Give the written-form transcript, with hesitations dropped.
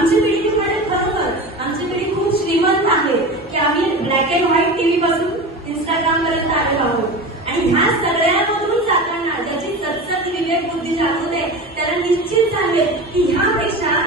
आमची पिढी खरोखर आमची पिढी खूप श्रीमंत आहे की आम्ही ब्लॅक अँड व्हाईट टीव्ही पासून इंस्टाग्राम पर्यंत आलेलो आहोत आणि ह्या सगळ्यामधून जाताना ज्याची सतसत विवेक बुद्धी जागृत आहे त्याला निश्चित सांगेल की ह्यापेक्षा